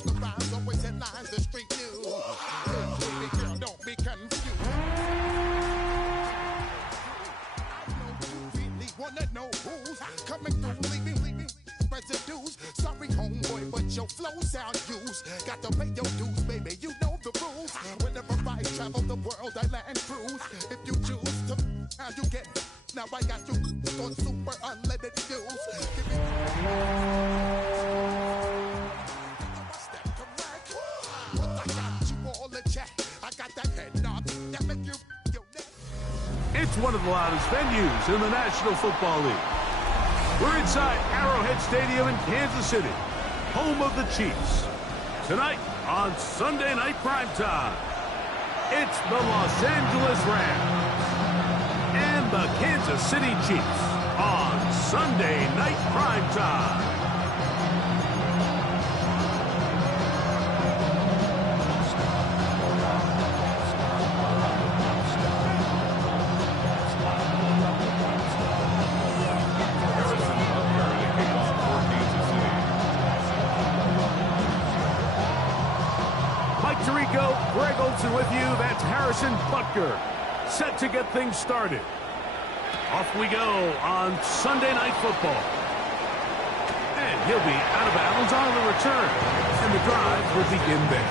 bust the rhymes, always headlines the street news. Baby girl, don't be confused. I know you really wanna know who's coming through, leaving residues. Sorry, homeboy, but your flow sound used. Got to pay your dues, baby, you know the rules. Whenever I travel the world, I land cruise. If you choose to, how you get. Now I got you on super unleaded fuels. Give me It's one of the loudest venues in the National Football League. We're inside Arrowhead Stadium in Kansas City, home of the Chiefs. Tonight on Sunday Night Primetime, it's the Los Angeles Rams and the Kansas City Chiefs on Sunday Night Primetime. Greg Olsen with you. That's Harrison Butker, set to get things started. Off we go on Sunday Night Football. And he'll be out of bounds on the return. And the drive will begin there.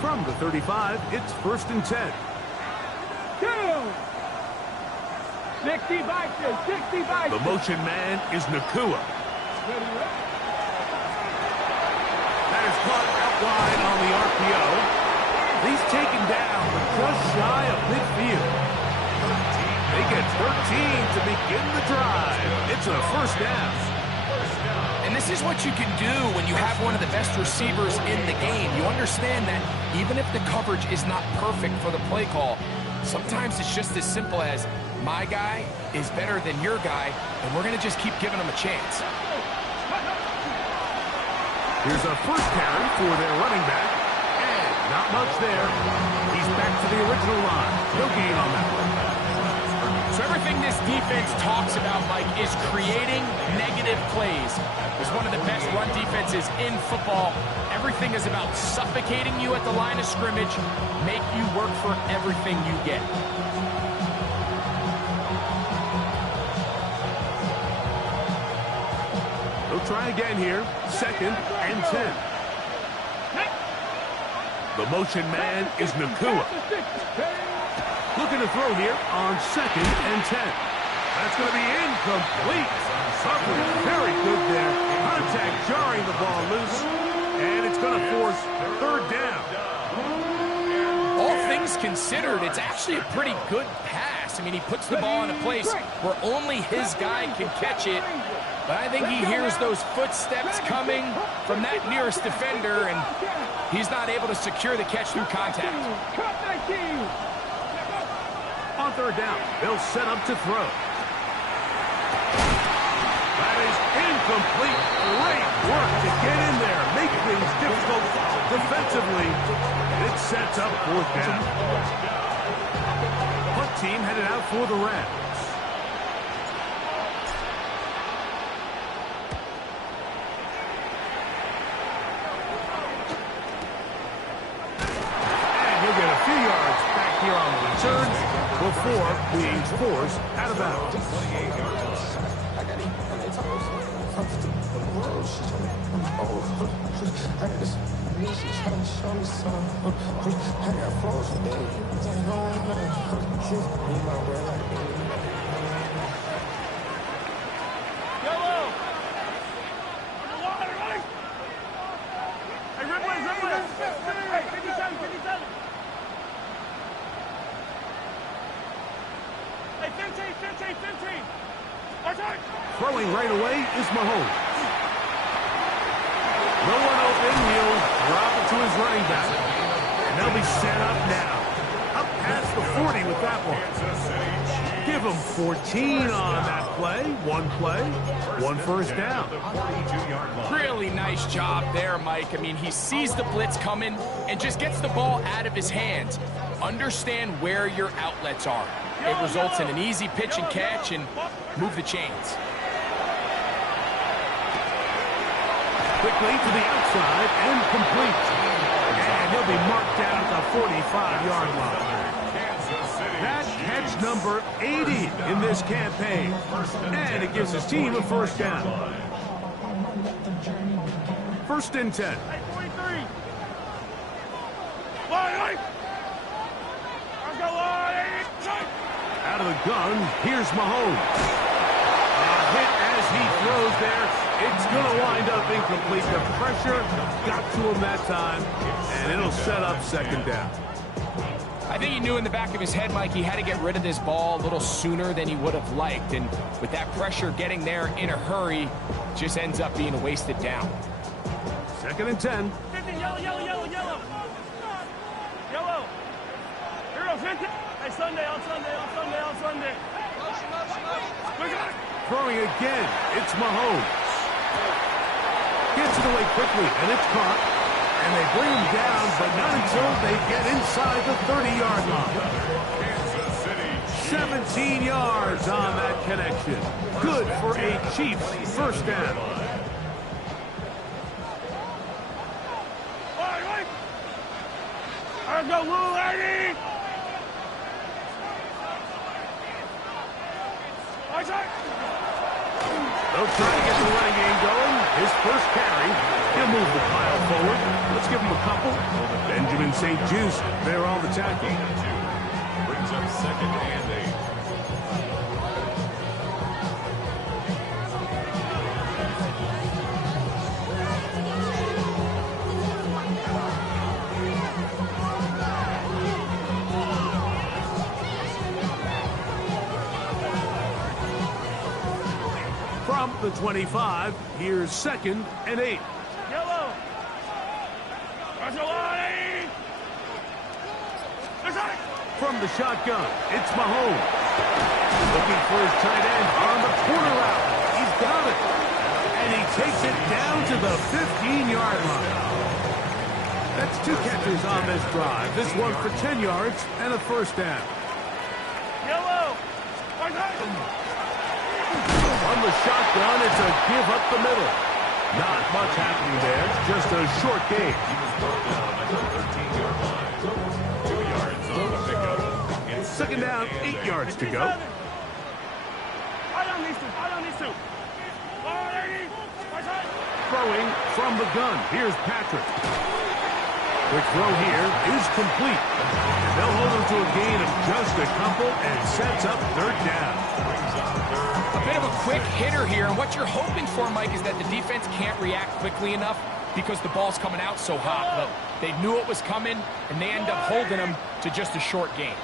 From the 35, it's 1st and 10. 65. The motion man is Nacua. That is caught out wide on the RPO. He's taken down, but just shy of midfield. They get 13 to begin the drive. It's a first down. And this is what you can do when you have one of the best receivers in the game. You understand that even if the coverage is not perfect for the play call, sometimes it's just as simple as, my guy is better than your guy, and we're going to just keep giving him a chance. Here's a first carry for their running back, and not much there. He's back to the original line. No gain on that one. So everything this defense talks about, Mike, is creating negative plays. It's one of the best run defenses in football. Everything is about suffocating you at the line of scrimmage, make you work for everything you get. They'll try again here. 2nd and 10. The motion man is Nacua. Looking to throw here on 2nd and 10. That's going to be incomplete. Coverage very good there. Contact jarring the ball loose. And it's going to force 3rd down. All things considered, it's actually a pretty good pass. I mean, he puts the ball in a place where only his guy can catch it. But I think he hears those footsteps coming from that nearest defender, and he's not able to secure the catch through contact. On 3rd down, they'll set up to throw. That is incomplete. Great work to get in there, make things difficult defensively. It sets up 4th down. Punt team headed out for the Rams. Here on the return before being forced out of bounds. Throwing right away is Mahomes. No one open. He'll drop it to his running back. And they'll be set up now. Up past the 40 with that one. Give him 14 on that play. One first down. Really nice job there, Mike. I mean, he sees the blitz coming and just gets the ball out of his hands. Understand where your outlets are. It results in an easy pitch and catch and move the chains. Quickly to the outside and complete. And he'll be marked down at the 45-yard line. That's catch number 80 in this campaign. And it gives his team a first down. 1st and 10. Out of the gun, here's Mahomes. A hit as he throws there. It's going to wind up incomplete. The pressure got to him that time, and it'll set up 2nd down. I think he knew in the back of his head, Mike, he had to get rid of this ball a little sooner than he would have liked. And with that pressure getting there in a hurry, just ends up being a wasted down. 2nd and 10. Yellow. Here we go, 50. Hey, Sunday. Throwing again, it's Mahomes. Gets it away quickly, and it's caught. And they bring him down, but not until they get inside the 30-yard line. 17 yards on that connection. Good for a Chiefs first down. Let's go, Lou, lady! They'll try to get the running game going. His first carry. He'll move the pile forward. Let's give him a couple. Benjamin St. Juste, there on the tackle. Brings up 2nd and 8. From the 25, here's 2nd and 8. Yellow! From the shotgun, it's Mahomes. Looking for his tight end on the corner route. He's got it. And he takes it down to the 15-yard line. That's 2 catches on this drive. This one for 10 yards and a first down. Yellow! On the shotgun, it's a give up the middle. Not much happening there. Just a short game. 2nd down, 8 yards to go. Throwing from the gun. Here's Patrick. Quick throw here is complete. And they'll hold him to a gain of just a couple and sets up 3rd down. A bit of a quick hitter here, and what you're hoping for, Mike, is that the defense can't react quickly enough because the ball's coming out so hot. But they knew it was coming, and they end up holding him to just a short gain.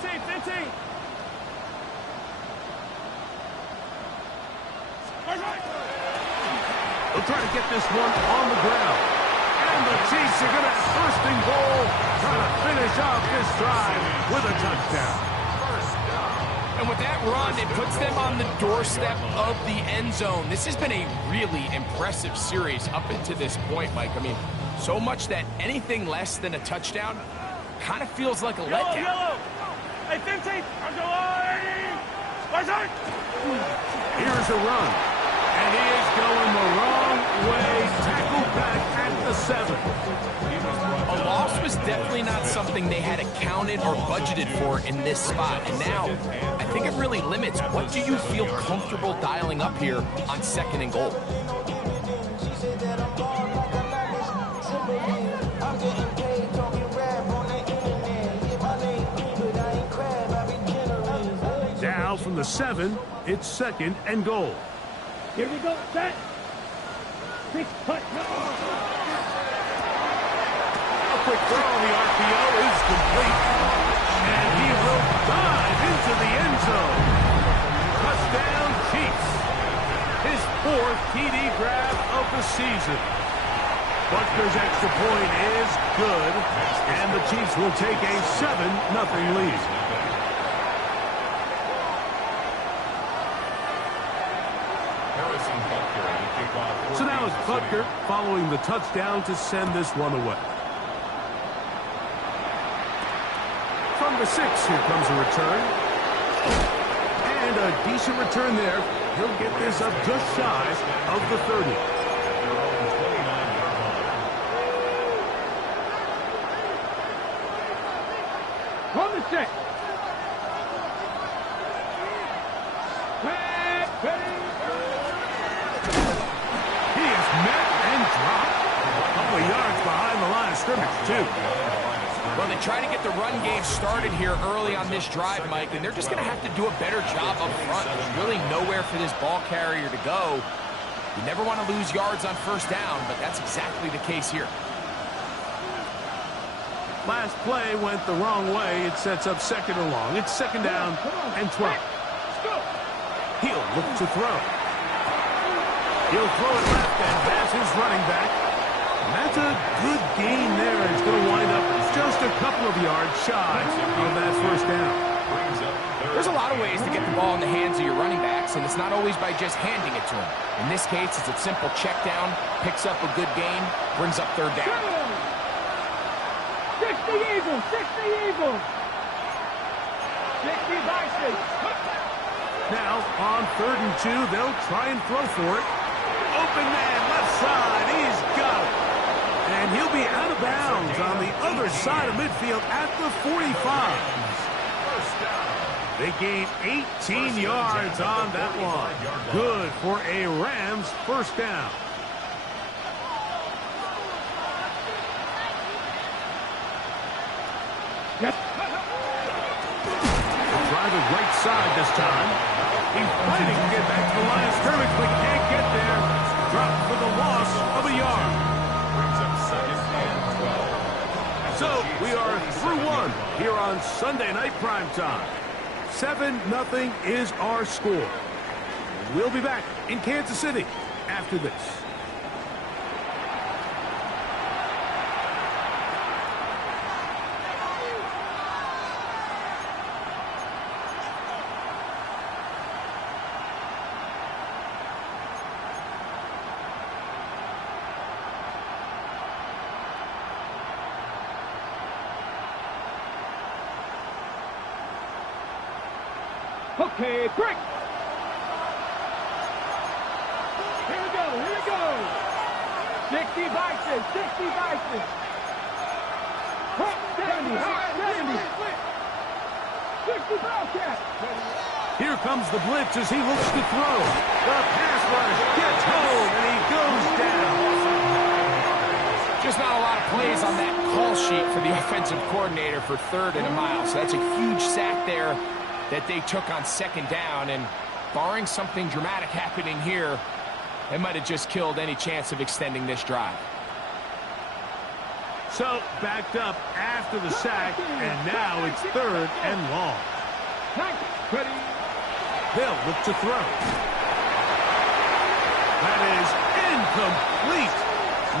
15. They'll try to get this one on the ground. And the Chiefs are going to have 1st and goal, trying to finish off this drive with a touchdown. And with that run, it puts them on the doorstep of the end zone. This has been a really impressive series up until this point, Mike. I mean, so much that anything less than a touchdown kind of feels like a letdown. Yellow! Hey, 15! Here's a run. And he is going the wrong way. Tackled back at the 7. A loss was definitely not something they had accounted or budgeted for in this spot. And now, I think it really limits what do you feel comfortable dialing up here on 2nd and goal. Now from the 7, it's 2nd and goal. Here we go, set. 6 putt. A quick throw on the RPO is complete. And he will dive into the end zone. Touchdown, Chiefs. His 4th TD grab of the season. Butker's extra point is good. And the Chiefs will take a 7-0 lead. Butker following the touchdown to send this one away. From the 6, here comes a return. And a decent return there. He'll get this up just shy of the 30. From the 6. He is met and dropped. A couple of yards behind the line of scrimmage, too. Well, they try to get the run game started here early on this drive, Mike, and they're just going to have to do a better job up front. There's really nowhere for this ball carrier to go. You never want to lose yards on first down, but that's exactly the case here. Last play went the wrong way. It sets up second and long. It's second down and 12. He'll look to throw. He'll throw it left, and that's his running back. And that's a good gain there. It's going to wind up just a couple of yards shy of that first down. There's a lot of ways to get the ball in the hands of your running backs, and it's not always by just handing it to them. In this case, it's a simple check down, picks up a good gain, brings up third down. 60 Eagles, 60 Eagles. 60 Vikings. Now, on 3rd and 2, they'll try and throw for it. Open man, left side, he's got it. And he'll be out of bounds on the other side of midfield at the 45. They gain 18 yards on that one. Good for a Rams first down. Yes. Try the right side this time. He's fighting to get back to the line of scrimmage, but can't get there. Dropped for the loss of a yard. So we are through one here on Sunday Night Primetime. 7-0 is our score. We'll be back in Kansas City after this. Okay, break. Here we go, here we go. 60 Vikings, 60 Vikings. 70, 60 Bobcats. Here comes the blitz as he looks to throw. The pass rush gets home, and he goes down. Just not a lot of plays on that call sheet for the offensive coordinator for 3rd and a mile. So that's a huge sack there that they took on 2nd down, and barring something dramatic happening here, it might have just killed any chance of extending this drive. So backed up after the sack, and now it's 3rd and long. Ready. They'll look to throw. That is incomplete.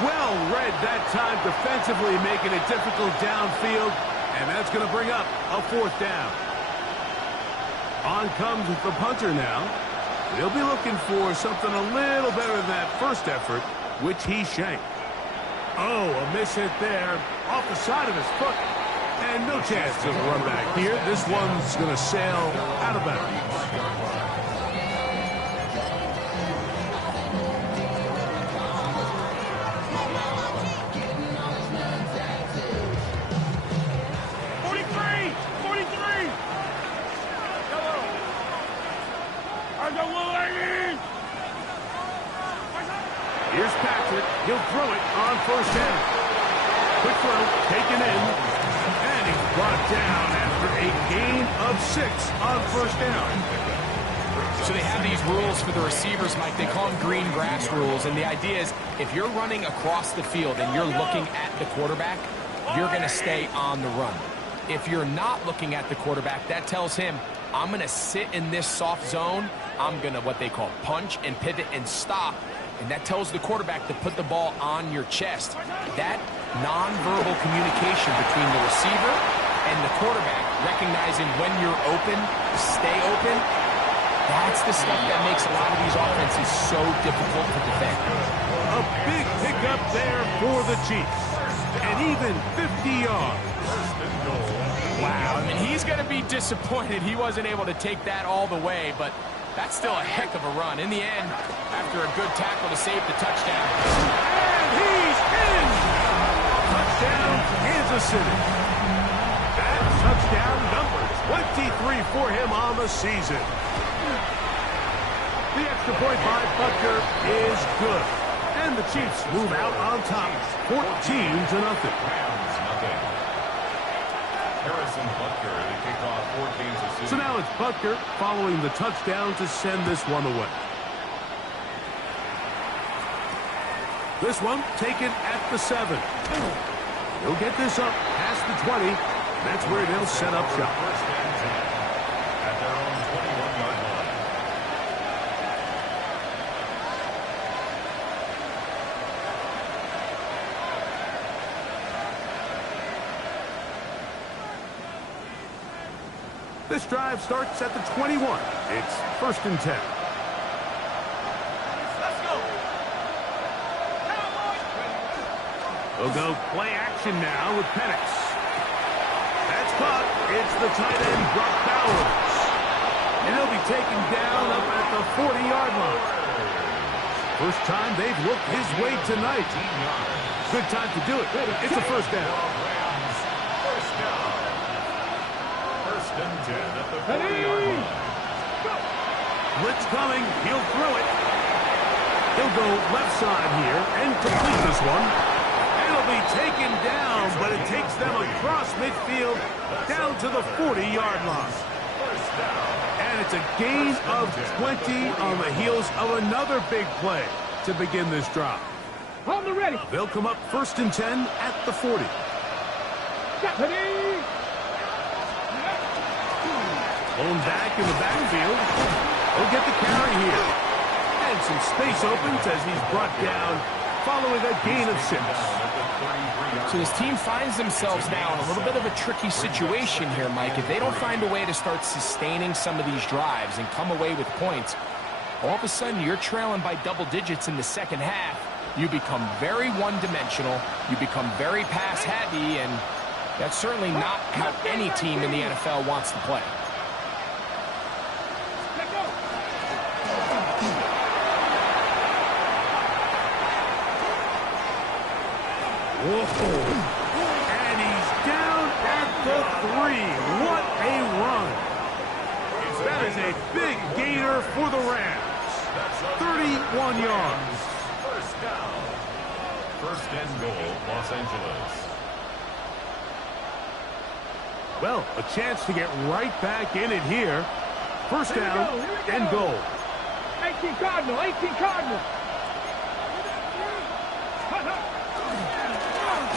Well read that time defensively, making it difficult downfield, and that's going to bring up a 4th down. On comes the punter now. He'll be looking for something a little better than that first effort, which he shanked. Oh, a miss hit there off the side of his foot. And no chance of a run back here. This one's going to sail out of bounds. Here's Patrick. He'll throw it on 1st down. Quick throw, taken in. And he's brought down after a gain of 6 on 1st down. So they have these rules for the receivers, Mike. They call them green grass rules. And the idea is if you're running across the field and you're looking at the quarterback, you're going to stay on the run. If you're not looking at the quarterback, that tells him, I'm going to sit in this soft zone. I'm going to what they call punch and pivot and stop. And that tells the quarterback to put the ball on your chest. That nonverbal communication between the receiver and the quarterback, recognizing when you're open, stay open, That's the stuff that makes a lot of these offenses so difficult to defend. A big pickup there for the Chiefs. And even 50 yards. Wow, I mean, he's going to be disappointed he wasn't able to take that all the way, but that's still a heck of a run. In the end, after a good tackle to save the touchdown. And he's in! Touchdown, Kansas City. That touchdown number 23 for him on the season. The extra point by Butker is good. And the Chiefs move out on top, 14-0. Harrison Butker to kick off for Kansas City. So now it's Butker following the touchdown to send this one away. This one taken at the 7. He'll get this up past the 20. That's where they'll set up shop. First and 10 at their own 21-yard line. This drive starts at the 21. It's 1st and 10. They'll go play action now with Penix. That's caught. It's the tight end, Brock Bowers. And he'll be taken down up at the 40-yard line. First time they've looked his way tonight. Good time to do it. It's a first down. First down. First and 10 at the 40-yard line. Blitz coming. He'll throw it. He'll go left side here and complete this one. It'll be taken down, but it takes them across midfield down to the 40-yard line. And it's a gain of 20 on the heels of another big play to begin this drive. On the ready. They'll come up 1st and 10 at the 40. Blown back in the backfield. He'll get the carry here. And some space opens as he's brought down following a gain of 6. So this team finds themselves now in a little bit of a tricky situation here, Mike. If they don't find a way to start sustaining some of these drives and come away with points, all of a sudden you're trailing by double digits in the second half. You become very one-dimensional. You become very pass-heavy, and that's certainly not how any team in the NFL wants to play. Whoa. And he's down at the 3. What a run. That is a big gainer for the Rams. 31 yards. First down. First and goal, Los Angeles. Well, a chance to get right back in it here. First down and goal. 18 Cardinal, 18 Cardinal.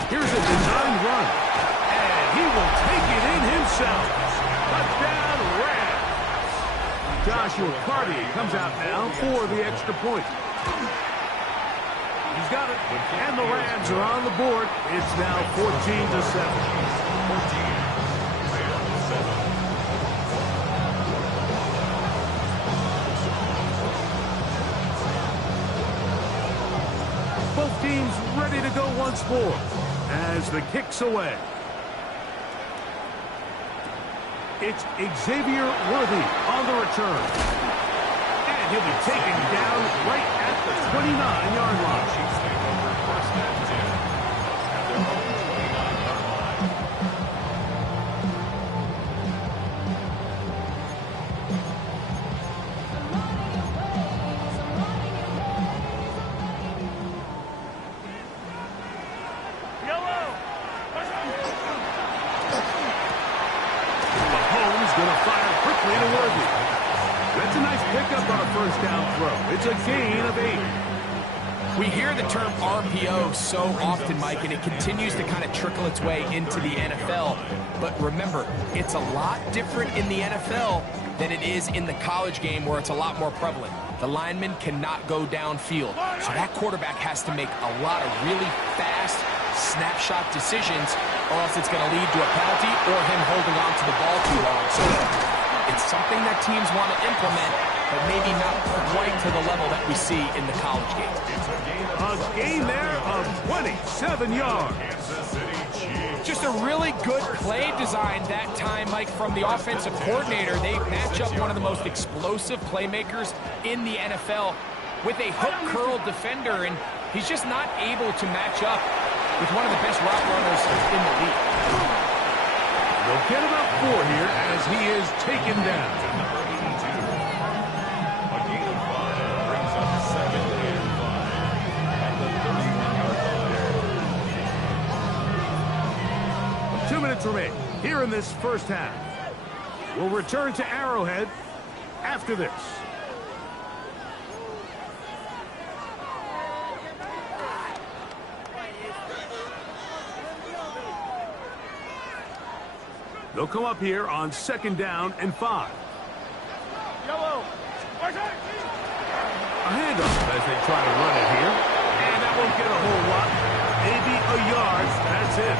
Here's a design run, and he will take it in himself. Touchdown, Rams. Joshua Carty comes out now for the extra point. He's got it, and the Rams are on the board. It's now 14-7. 14. Both teams ready to go once more as the kick's away. It's Xavier Worthy on the return. And he'll be taken down right at the 29-yard line. First and 10 at their own 29-yard line. Going to fire quickly to Worthy. That's a nice pickup on a first down throw. It's a gain of 8. We hear the term RPO so often, Mike, and it continues to kind of trickle its way into the NFL. But remember, it's a lot different in the NFL than it is in the college game where it's a lot more prevalent. The lineman cannot go downfield, so that quarterback has to make a lot of really fast snapshot decisions, or else it's going to lead to a penalty or him holding on to the ball too long. So It's something that teams want to implement, but maybe not quite to the level that we see in the college game. A gain there of 27 yards. Just a really good play design that time, Mike, from the offensive coordinator. They match up one of the most explosive playmakers in the NFL with a hook curl defender, and he's just not able to match up with one of the best route runners in the league. They'll get about 4 here as he is taken down. Number 82. A gain of 5 brings up 2nd and 5 at the 31-yard line. 2 minutes remain here in this first half. We'll return to Arrowhead after this. They'll come up here on 2nd down and 5. A handoff as they try to run it here. And that won't get a whole lot. Maybe a yard. That's it.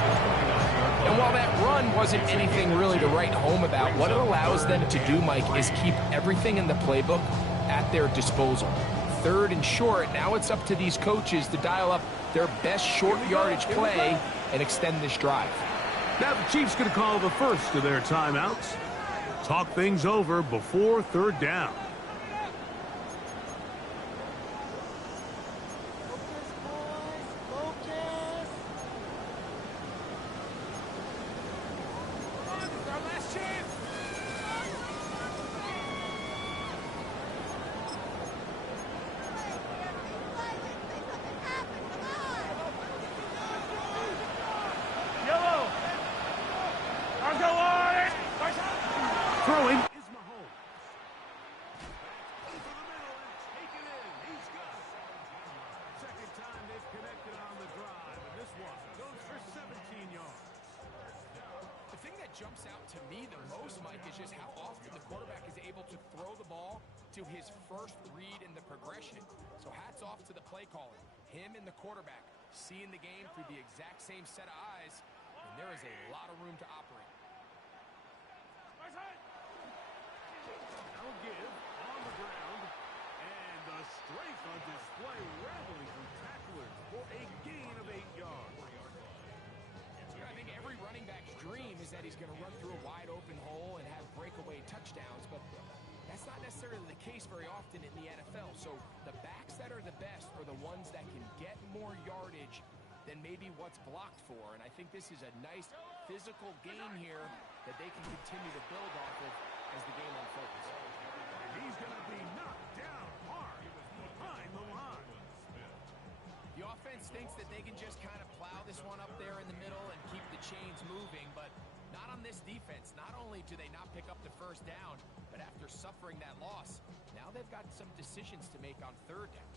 And while that run wasn't anything really to write home about, what it allows them to do, Mike, is keep everything in the playbook at their disposal. 3rd and short, now it's up to these coaches to dial up their best short yardage play and extend this drive. Now the Chiefs going to call the first of their timeouts. Talk things over before 3rd down. Throwing is Mahomes. Over the middle and taken in. He's good. 2nd time they've connected on the drive, and this one goes for 17 yards. The thing that jumps out to me the most, Mike, is just how often the quarterback is able to throw the ball to his first read in the progression. So hats off to the play caller. Him and the quarterback seeing the game through the exact same set of eyes, and there is a lot of room to operate. Now give on the ground, and the strength on display, rambling through tacklers for a gain of 8 yards. I think every running back's dream is that he's going to run through a wide open hole and have breakaway touchdowns, but that's not necessarily the case very often in the NFL. So the backs that are the best are the ones that can get more yardage than maybe what's blocked for. And I think this is a nice physical gain here that they can continue to build off of as the game unfolds. He's going to be knocked down hard behind the line. The offense thinks that they can just kind of plow this one up there in the middle and keep the chains moving, but not on this defense. Not only do they not pick up the 1st down, but after suffering that loss, now they've got some decisions to make on 3rd down.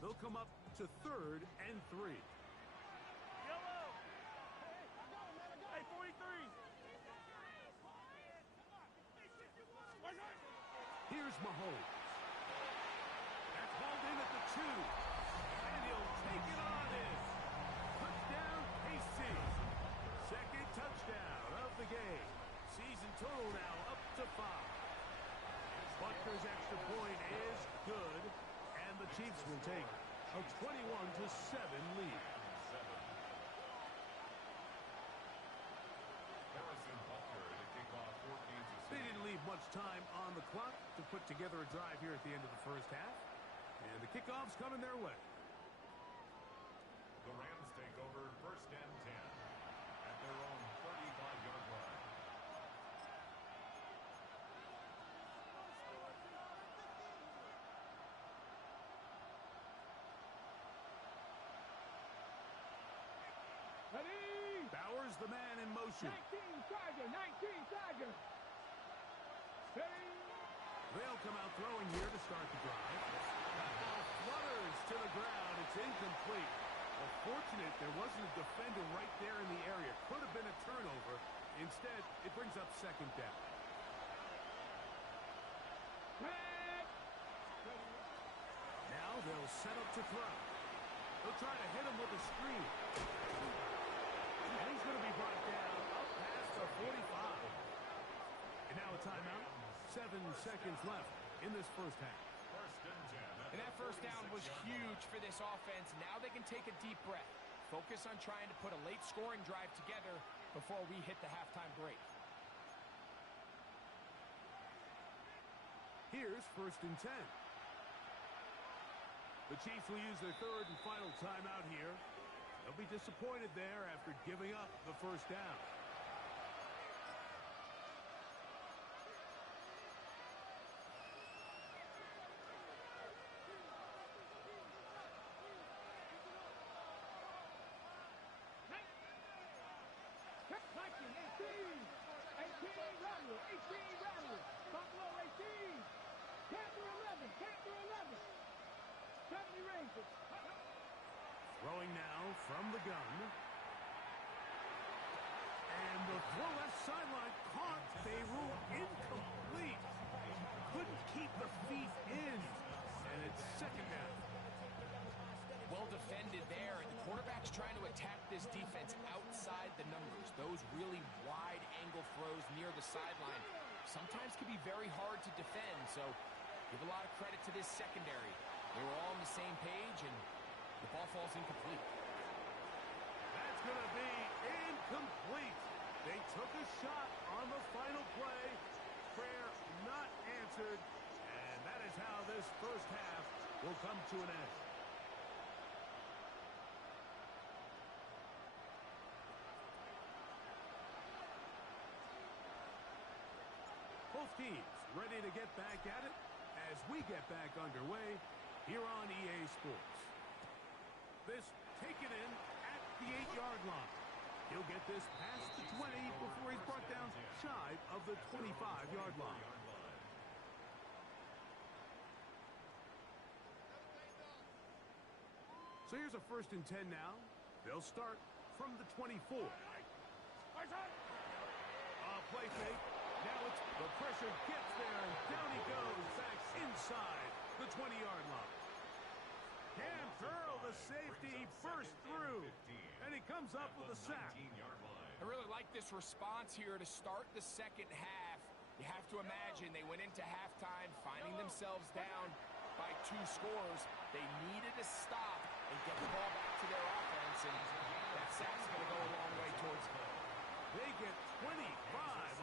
They'll come up to 3rd and 3. Here's Mahomes. That's hauled in at the 2. And he'll take it on in. Touchdown, KC. 2nd touchdown of the game. Season total now up to 5. Butker's extra point is good. And the Chiefs will take a 21-7 lead. They didn't leave much time on the clock to put together a drive here at the end of the first half. And the kickoff's coming their way. The Rams take over 1st and 10 at their own 35-yard line. Ready? Bowers, the man in motion. 19 Tiger, 19 Tiger. Ready? They'll come out throwing here to start the drive. That ball flutters to the ground. It's incomplete. Well, fortunate there wasn't a defender right there in the area. Could have been a turnover. Instead, it brings up 2nd down. Red. Now they'll set up to throw. They'll try to hit him with a screen. And he's going to be brought down up past the 45. And now a timeout. 7 seconds left in this first half. First and 10. And that first down was huge for this offense. Now they can take a deep breath. Focus on trying to put a late scoring drive together before we hit the halftime break. Here's first and 10. The Chiefs will use their third and final timeout here. They'll be disappointed there after giving up the first down. Throwing now from the gun. And the throw left sideline caught. They rule incomplete. Couldn't keep the feet in. And it's second down. Well defended there, and the quarterback's trying to attack this defense outside the numbers. Those really wide angle throws near the sideline sometimes can be very hard to defend, so give a lot of credit to this secondary. They were all on the same page, and the ball falls incomplete. That's going to be incomplete. They took a shot on the final play. Prayer not answered, and that is how this first half will come to an end. Both teams ready to get back at it as we get back underway here on EA Sports. This taken in at the 8-yard line. He'll get this past the 20 before he's brought down shy of the 25-yard line. So here's a first and 10 now. They'll start from the 24. Play fake. Now it's the pressure gets there, and down he goes back inside the 20-yard line. Cam Curl, the safety, burst through, and he comes up with a sack. I really like this response here to start the second half. You have to imagine they went into halftime finding themselves down by 2 scores. They needed to stop and get the ball back to their offense, and that sack's going to go a long way towards them. They get 25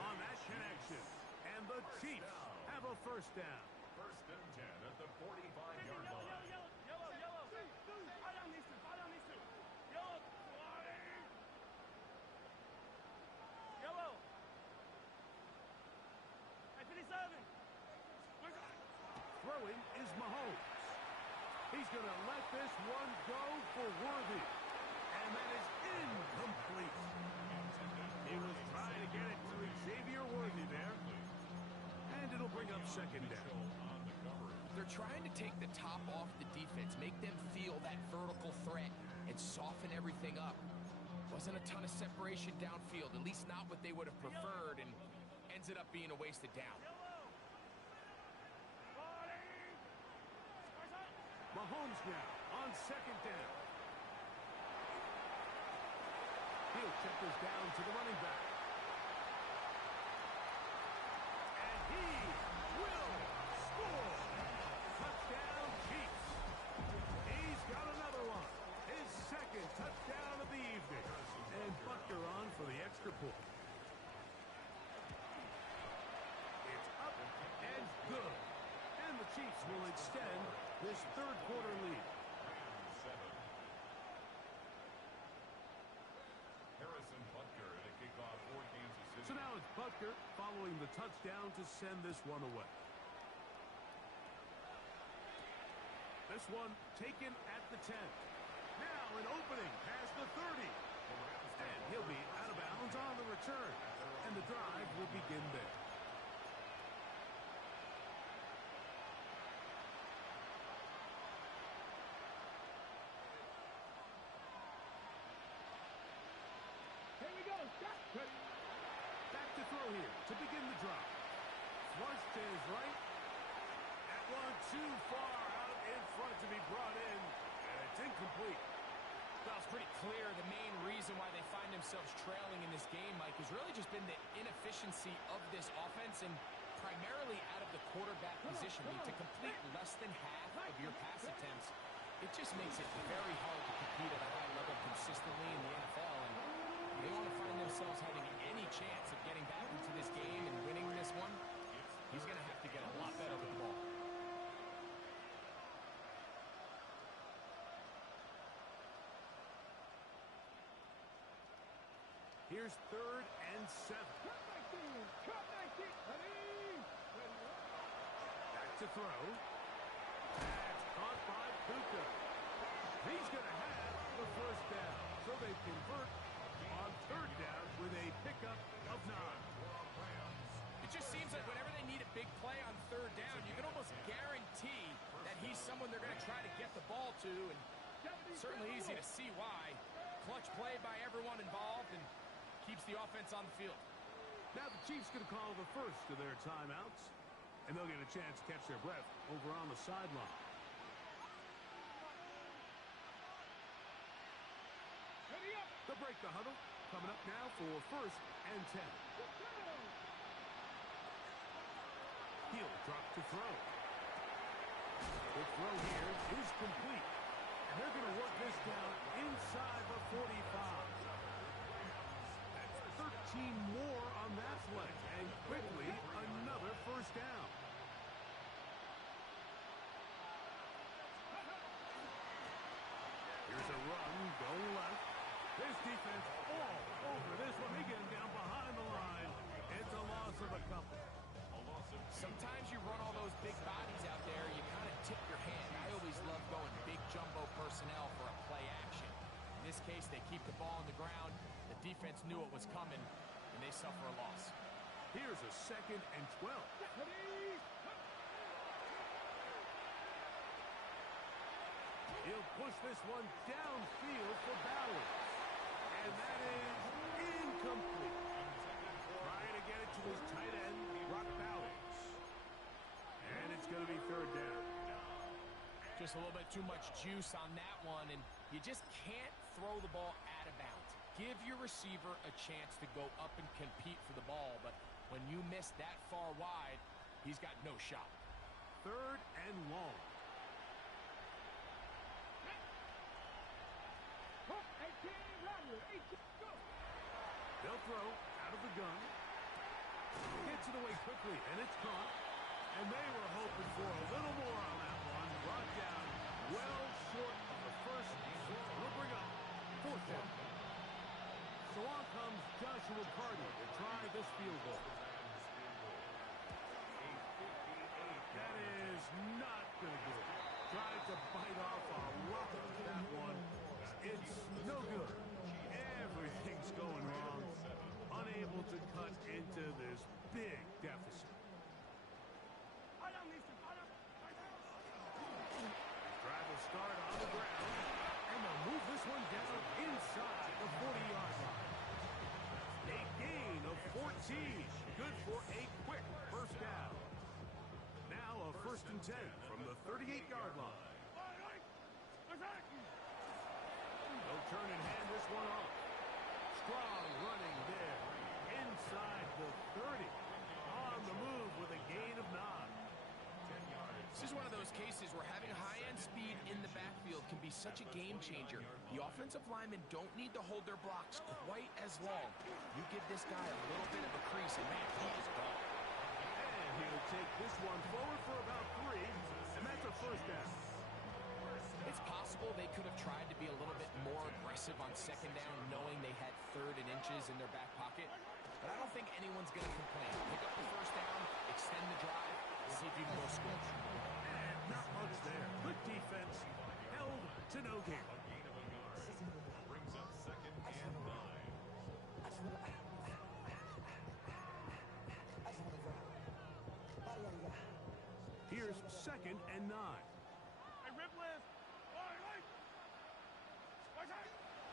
on that connection, and the Chiefs have a first down. First and 10 at the 45-yard line. Yellow. Fall down these two. Yellow. Yellow. Hey, 57. Throwing is Mahomes. He's going to let this one go for Worthy, and that is incomplete. He was trying to get it to Xavier Worthy there. And it'll bring up second down. They're trying to take the top off the defense, make them feel that vertical threat, and soften everything up. Wasn't a ton of separation downfield, at least not what they would have preferred, and ends it up being a wasted down. Mahomes now on second down. He'll check this down to the running back. And he will score. Touchdown, Chiefs. He's got another one. His second touchdown of the evening. And Butker on for the extra point. It's up and good. And the Chiefs will extend this third quarter lead. Harrison Butker to kick off for Kansas City. So now it's Butker following the touchdown to send this one away. This one taken at the 10. Now an opening past the 30. And he'll be out of bounds on the return. And the drive will begin there. Back to throw here to begin the drive. Flush to his right. That one too far out in front to be brought in. And a It's incomplete. Well, it's pretty clear the main reason why they find themselves trailing in this game, Mike, has really just been the inefficiency of this offense and primarily out of the quarterback position. I mean, to complete less than half of your pass attempts, it just makes it very hard to compete at a high level consistently in the NFL. And they want to find themselves having any chance of getting back into this game and winning this one. He's going to have to get a lot better with the ball. Here's 3rd and 7. Back to throw. That's caught by Puka. He's going to have the first down. So they convert on 3rd down with a pickup of 9. It just seems like whenever they need a big play on 3rd down, you can almost guarantee that he's someone they're going to try to get the ball to, and certainly easy to see why. Clutch play by everyone involved and keeps the offense on the field. Now the Chiefs going to call the first of their timeouts, and they'll get a chance to catch their breath over on the sideline. They'll break the huddle. Coming up now for 1st and 10. He'll drop to throw. The throw here is complete. And they're going to work this down inside the 45. That's 13 more on that play. And quickly, another first down. Here's a run going left. This defense all over this one. They get him down behind the line. It's a loss of a couple. Sometimes you run all those big bodies out there, you kind of tip your hand. I always love going big jumbo personnel for a play action. In this case, they keep the ball on the ground. The defense knew it was coming, and they suffer a loss. Here's a 2nd and 12. He'll push this one downfield for Bowers. And that is incomplete. Trying to get it to his tight end, Brock Bowers. And it's going to be 3rd down. Just a little bit too much juice on that one, and you just can't throw the ball out of bounds. Give your receiver a chance to go up and compete for the ball, but when you miss that far wide, he's got no shot. 3rd and long. They'll throw out of the gun. Gets it away quickly, and it's caught. And they were hoping for a little more on that one. Brought down well short of the first. We'll bring up 4th down. So on comes Joshua Carter to try this field goal. That is not going to do it. Tried to bite off a lot of that one. It's no good. Everything's going wrong. Unable to cut into this big deficit. Drive will start on the ground. And they'll move this one down inside the 40-yard line. A gain of 14. Good for a quick first down. Now a 1st and 10 from the 38-yard line. They'll turn and hand this one off. Strong running there. Inside the 30. On the move with a gain of 9. This is one of those cases where having high-end speed in the backfield can be such a game changer. The offensive linemen don't need to hold their blocks quite as long. You give this guy a little bit of a crease, and man, he is gone. And he'll take this one forward for about 3, and that's a first down. It's possible they could have tried to be a little bit more aggressive on 2nd down, knowing they had 3rd and inches in their back pocket. But I don't think anyone's going to complain. Pick up the first down, extend the drive, see if you can go score. And not much there. Good defense. Held to no gain. Brings up 2nd and 9. Here's 2nd and 9.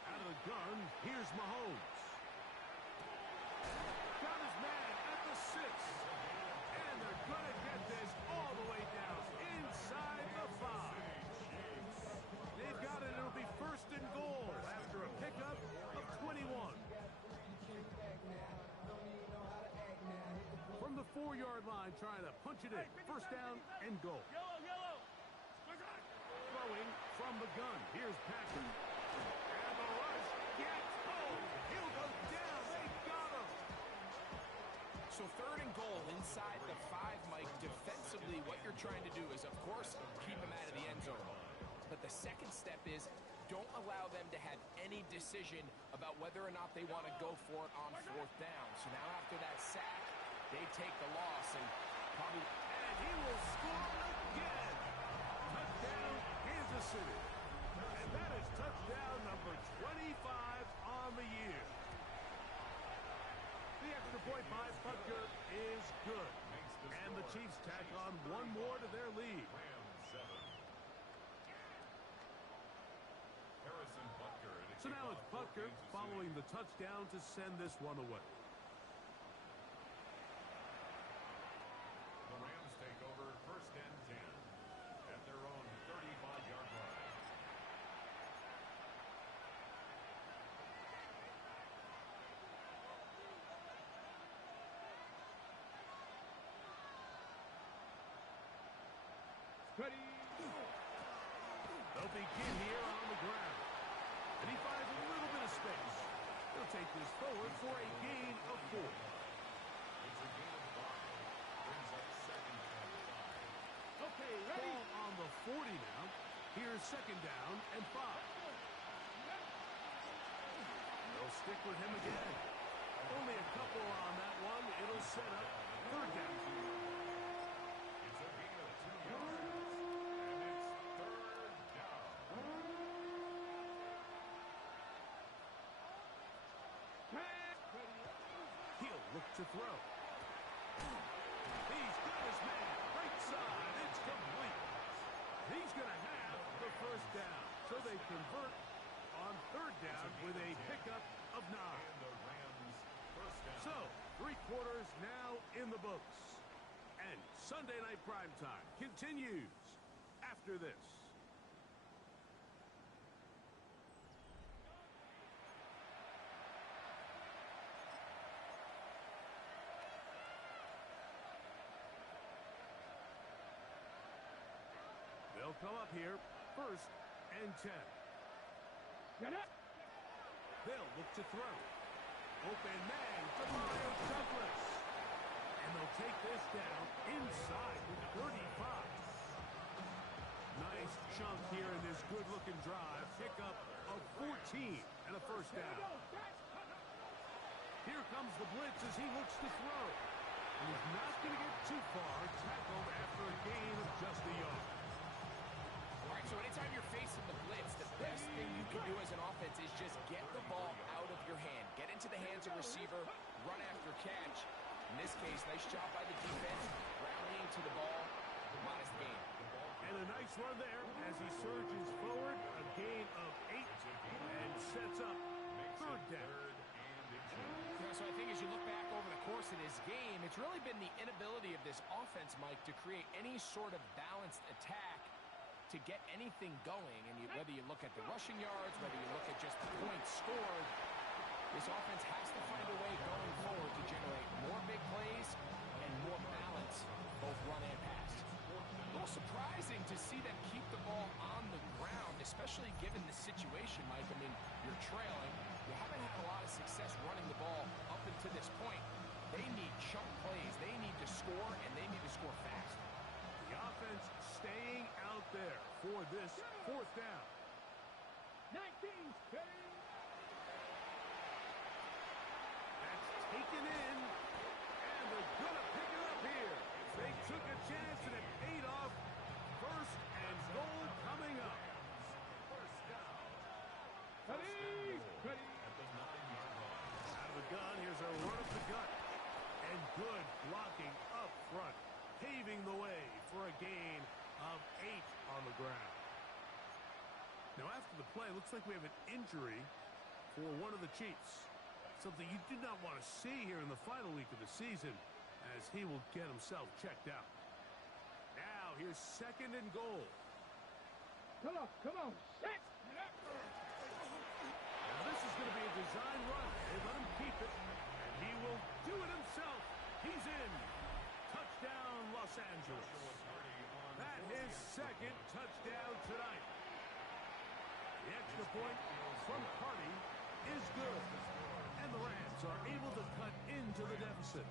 Out of the gun, here's Mahomes. Got his man at the 6. And they're going to get this all the way down inside the 5. They've got it 4-yard line trying to punch it in. First down and goal. Yellow. Throwing from the gun. Here's Packer. And the rush gets home. He'll go down. They got him. So 3rd and goal inside the 5, Mike. Defensively, what you're trying to do is, of course, keep him out of the end zone. But the second step is don't allow them to have any decision about whether or not they want to go for it on 4th down. So now after that sack, they take the loss and probably... And he will score again. Touchdown, Kansas City. And that is touchdown number 25 on the year. The extra point by Butker is good. And the Chiefs tack on one more to their lead. So now it's Butker following the touchdown to send this one away. The Rams take over 1st and 10 at their own 35-yard line. Ready. They'll begin here on the ground. And he finds a little bit of space. He'll take this forward for a gain of 4. It's a gain of 5. Brings up 2nd and 5. Okay, ready. Ball on the 40 now. Here's 2nd down and 5. They'll stick with him again. Only a couple on that one. It'll set up 3rd down. It's a gain of 2 yards. And it's 3rd down. He'll look to throw. He's got his man. Right side. It's complete. He's going to have the 1st down. So they convert on 3rd down with a pickup of 9. And the Rams 1st down. So, 3 quarters now in the books. And Sunday Night Primetime continues after this. They'll come up here, 1st and 10. Get it. They'll look to throw. Open man, Demario Douglas. And they'll take this down inside the 35. Nice chunk here in this good-looking drive. Pickup of 14 and a 1st down. Here comes the blitz as he looks to throw. And he's not going to get too far. Tackled after a gain of just a yard. All right, so anytime you're facing the blitz, the best thing you can do as an offense is just get the ball out of your hand. Get into the hands of receiver, run after catch. In this case, nice job by the defense, rallying to the ball, modest gain. And a nice run there as he surges forward, a gain of 8, and sets up 3rd down. So I think as you look back over the course of this game, it's really been the inability of this offense, Mike, to create any sort of balanced attack to get anything going. And whether you look at the rushing yards, whether you look at just the points scored, this offense has to find a way going forward to generate more big plays and more balance, both run and pass. A little surprising to see them keep the ball on the ground, especially given the situation, Mike. I mean, you're trailing. You haven't had a lot of success running the ball up until this point. They need chunk plays. They need to score, and they need to score fast. The offense staying out there for this 4th down. 19. That's taken in, and they're going to pick it up here. They took a chance, and it paid off. 1st and goal coming up. Ready. At the 9-yard line. Out of the gun, here's a run of the gut. And good blocking up front, paving the way for a gain of 8 on the ground. Now, after the play, looks like we have an injury for one of the Chiefs. Something you do not want to see here in the final week of the season, as he will get himself checked out. Now, here's 2nd and goal. Come on. Set. Now, this is going to be a design run. They let him keep it, and he will do it himself. He's in. Touchdown, Los Angeles. That is second touchdown tonight. The extra point from Party is good. And the Rams are able to cut into the deficit.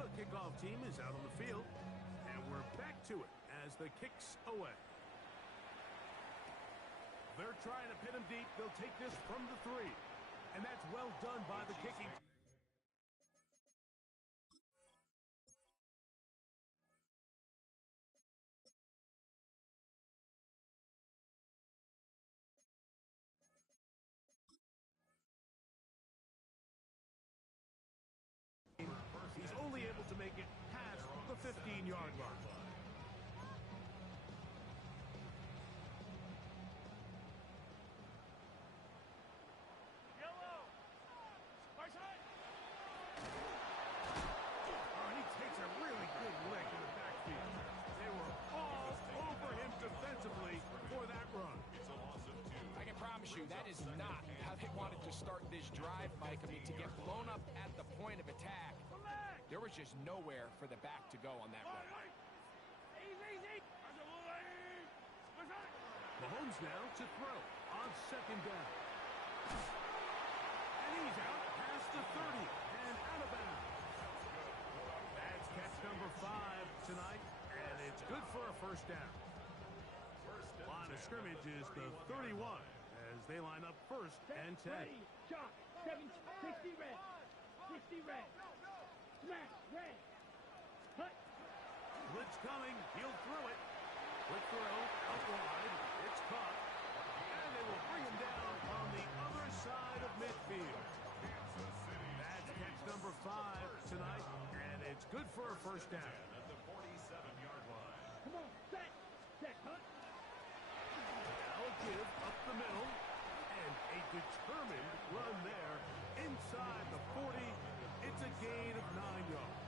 The kickoff team is out on the field. And we're back to it as the kick's away. They're trying to pin him deep. They'll take this from the 3. And that's well done by the kicking. He's only able to make it past the 15-yard line. Defensively for that run. I can promise you that is not how they wanted to start this drive, Mike. I mean, to get blown up at the point of attack, there was just nowhere for the back to go on that run. Mahomes now to throw on second down. And he's out past the 30 and out of bounds. That's catch number 5 tonight, and it's good for a first down. Line of scrimmage is the 31 as they line up first and 10. Ready, shot, 60 red, 60 red, smash, red, cut. Blitz coming, he'll throw it. Quick throw, out wide, it's caught. And they will bring him down on the other side of midfield. That's catch number 5 tonight, and it's good for a first down. At the 47-yard line. Come on, set, cut. Now a give up the middle, and a determined run there inside the 40. It's a gain of 9 yards.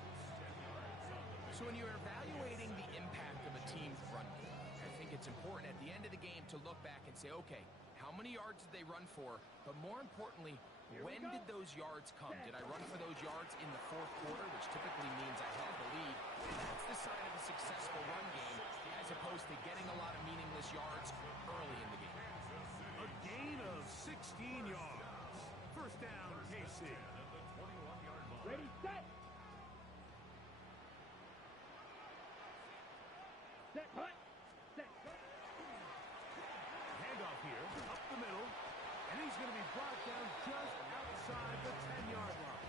So when you're evaluating the impact of a team's run game, I think it's important at the end of the game to look back and say, okay, how many yards did they run for? But more importantly, when did those yards come? Did I run for those yards in the fourth quarter, which typically means I had the lead? And that's the sign of a successful run game, as opposed to getting a lot of meaningless yards early in the game. A gain of 16 yards. First down, KC. Ready, set. Set, cut. Set, cut. Handoff here, up the middle, and he's going to be brought down just outside the 10-yard line.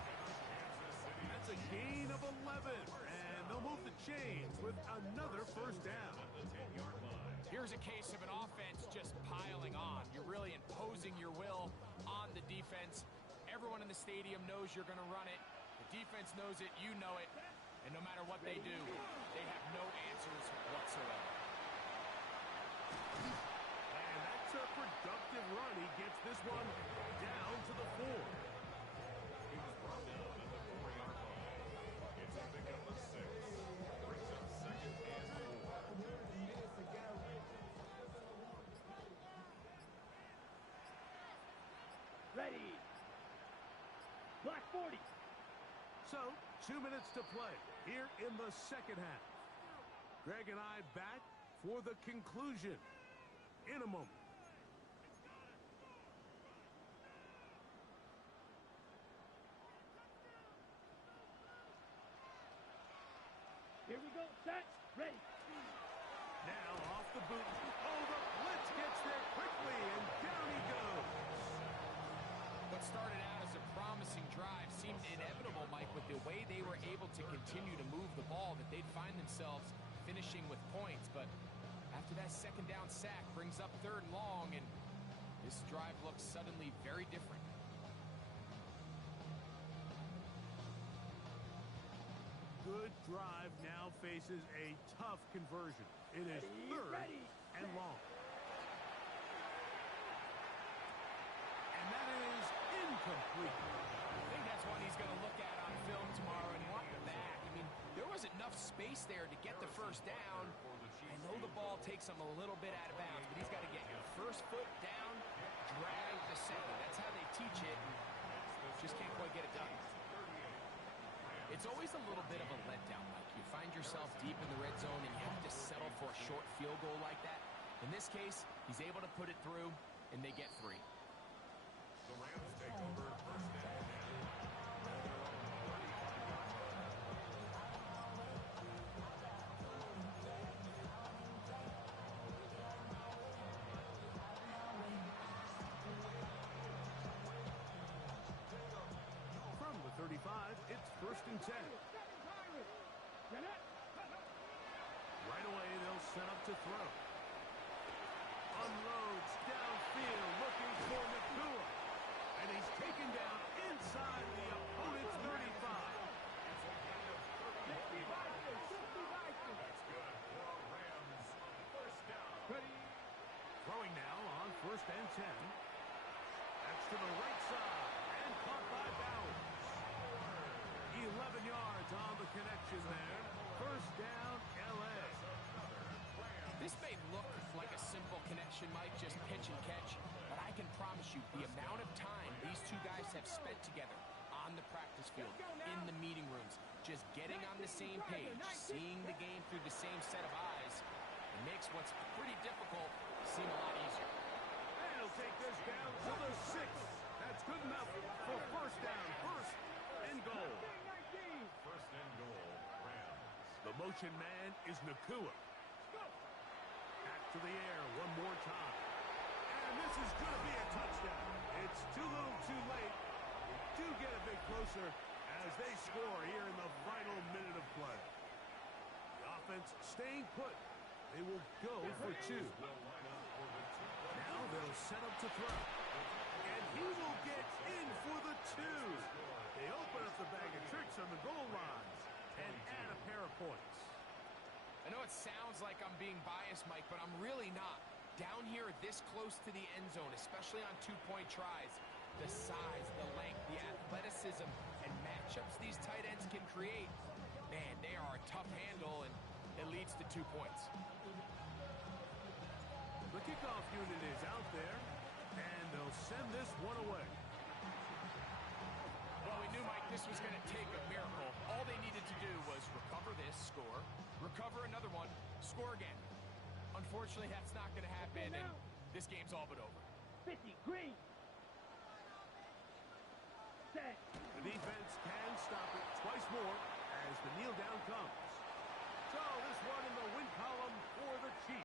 That's a gain of 11, and they'll move the chains with another first down. Here's a case of an offense just piling on. You're really imposing your will on the defense. Everyone in the stadium knows you're going to run it. The defense knows it, you know it. And no matter what they do, they have no answers whatsoever. And that's a productive run. He gets this one down to the 4. He's brought down at the 4-yard line. It's a pickup of 6. Brings up second and 4. Ready. Black 40. So, 2 minutes to play here in the second half. Greg and I back for the conclusion in a moment. Here we go, set, ready. Now off the boot. Oh, the blitz gets there quickly, and down he goes. What started out as a promising drive seemed inevitable, Mike, with the way they were able to continue to move the ball, that they'd find themselves finishing with points. But after that second down sack brings up 3rd and long, and this drive looks suddenly very different. Good drive now faces a tough conversion. It is 3rd and long. And that is incomplete. I think that's one he's going to look at on film tomorrow and want back. I mean, there was enough space there to get the first down. I know the ball takes him a little bit out of bounds, but he's got to get your first foot down, drag the second. That's how they teach it. just can't quite get it done. It's always a little bit of a letdown, Mike. You find yourself deep in the red zone and you have to settle for a short field goal like that. In this case, he's able to put it through, and they get 3. The Rams take over first and 10. From the 35, it's first and 10. Right away, they'll set up to throw. Unloads downfield, looking for Nacua. And he's taken down inside the opponent's 35. It's a gain of 30. That's good for Rams. First down. Throwing now on first and 10. That's to the right side and caught by Bowers. 11 yards on the connection there. First down, L.A. This may look like a simple connection, Mike, just pitch and catch, but I can promise you the amount of time these two guys have spent together on the practice field, in the meeting rooms, just getting on the same page, seeing the game through the same set of eyes, it makes what's pretty difficult seem a lot easier. And he'll take this down to the 6. That's good enough for first down, first and goal. First and goal, Rams. The motion man is Nacua. Back to the air one more time. And this is going to be a touchdown. It's too little too late. We do get a bit closer as they score here in the final minute of play. The offense staying put. They will go for 2. Now they'll set up to throw. And he will get in for the 2. They open up the bag of tricks on the goal lines and add a pair of points. I know it sounds like I'm being biased, Mike, but I'm really not. Down here this close to the end zone, especially on 2-point tries, the size, the length, the athleticism, and matchups these tight ends can create, man, they are a tough handle, and it leads to 2 points. The kickoff unit is out there, and they'll send this one away. Well, we knew, Mike, this was going to take a miracle. All they needed to do was recover this, score, recover another one, score again. Unfortunately, that's not going to happen, and this game's all but over. 50, green. Set. The defense can stop it twice more as the kneel down comes. So this one in the win column for the Chiefs.